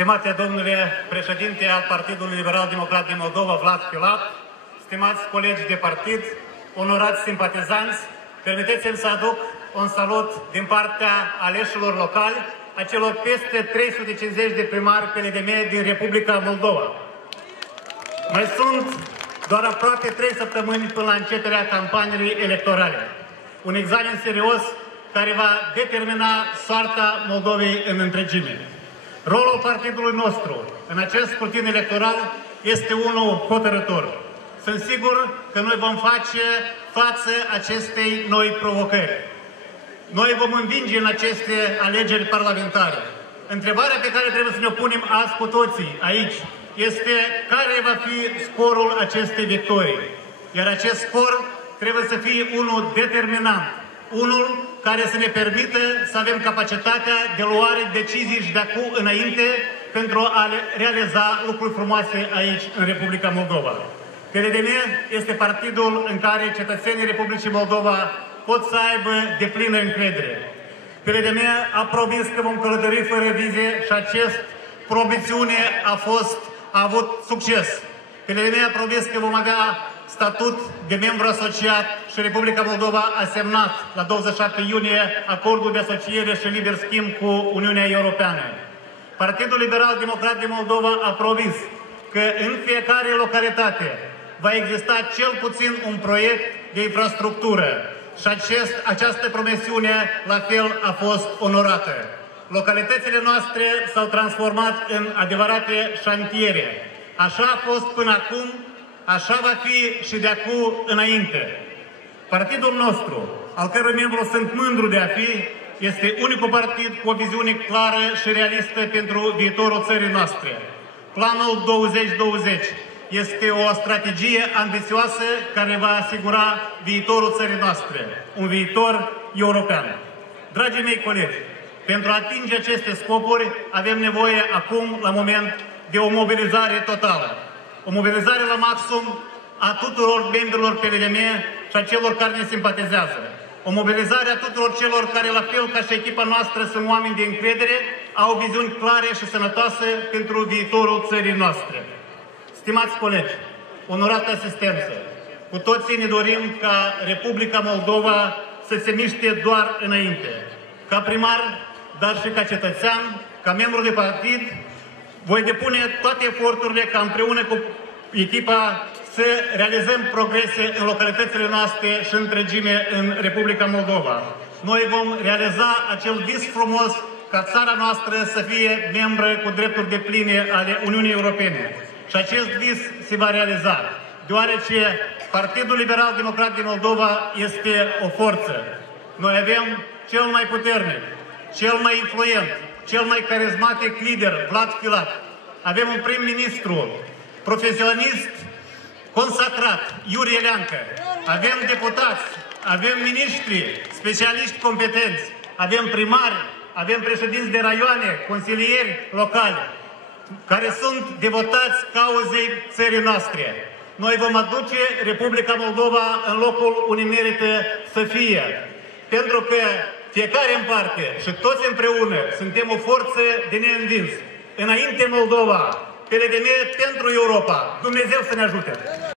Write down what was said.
Stimate domnule președinte al Partidului Liberal Democrat din Moldova, Vlad Filat, stimați colegi de partid, onorați simpatizanți, permiteți-mi să aduc un salut din partea aleșilor locali, a celor peste 350 de primari PNDM din Republica Moldova. Mai sunt doar aproape 3 săptămâni până la începerea campaniei electorale. Un examen serios care va determina soarta Moldovei în întregime. Rolul partidului nostru în acest scrutin electoral este unul hotărător. Sunt sigur că noi vom face față acestei noi provocări. Noi vom învinge în aceste alegeri parlamentare. Întrebarea pe care trebuie să ne punem azi cu toții aici este care va fi scorul acestei victorii. Iar acest scor trebuie să fie unul determinant, unul care să ne permită să avem capacitatea de luare decizii și de acum înainte pentru a realiza lucruri frumoase aici în Republica Moldova. PNDM este partidul în care cetățenii Republicii Moldova pot să aibă deplină încredere. PNDM a promis că vom călători fără vize și acest promisiune a avut succes. PNDM a promis că vom avea statut de membru asociat și Republica Moldova a semnat la 27 iunie acordul de asociere și liber schimb cu Uniunea Europeană. Partidul Liberal Democrat din Moldova a promis că în fiecare localitate va exista cel puțin un proiect de infrastructură și această promisiune la fel a fost onorată. Localitățile noastre s-au transformat în adevărate șantiere. Așa a fost până acum, așa va fi și de acum înainte. Partidul nostru, al cărui membru sunt mândru de a fi, este unicul partid cu o viziune clară și realistă pentru viitorul țării noastre. Planul 2020 este o strategie ambițioasă care va asigura viitorul țării noastre, un viitor european. Dragii mei colegi, pentru a atinge aceste scopuri avem nevoie acum, la moment, de o mobilizare totală. O mobilizare la maxim a tuturor membrilor PNDM și a celor care ne simpatizează. O mobilizare a tuturor celor care, la fel ca și echipa noastră, sunt oameni de încredere, au viziuni clare și sănătoase pentru viitorul țării noastre. Stimați colegi, onorată asistență, cu toții ne dorim ca Republica Moldova să se miște doar înainte. Ca primar, dar și ca cetățean, ca membru de partid, voi depune toate eforturile ca împreună cu echipa să realizăm progrese în localitățile noastre și întregime în Republica Moldova. Noi vom realiza acel vis frumos ca țara noastră să fie membră cu drepturi depline ale Uniunii Europene. Și acest vis se va realiza, deoarece Partidul Liberal Democrat din Moldova este o forță. Noi avem cel mai puternic, cel mai influent, cel mai carismatic lider, Vlad Filat. Avem un prim-ministru profesionist consacrat, Iurie Leancă. Avem deputați, avem miniștri, specialiști competenți, avem primari, avem președinți de raioane, consilieri locali, care sunt devotați cauzei țării noastre. Noi vom aduce Republica Moldova în locul unde merită să fie. Pentru că fiecare în parte și toți împreună suntem o forță de neînvins. Înainte Moldova, PNDM pentru Europa. Dumnezeu să ne ajute!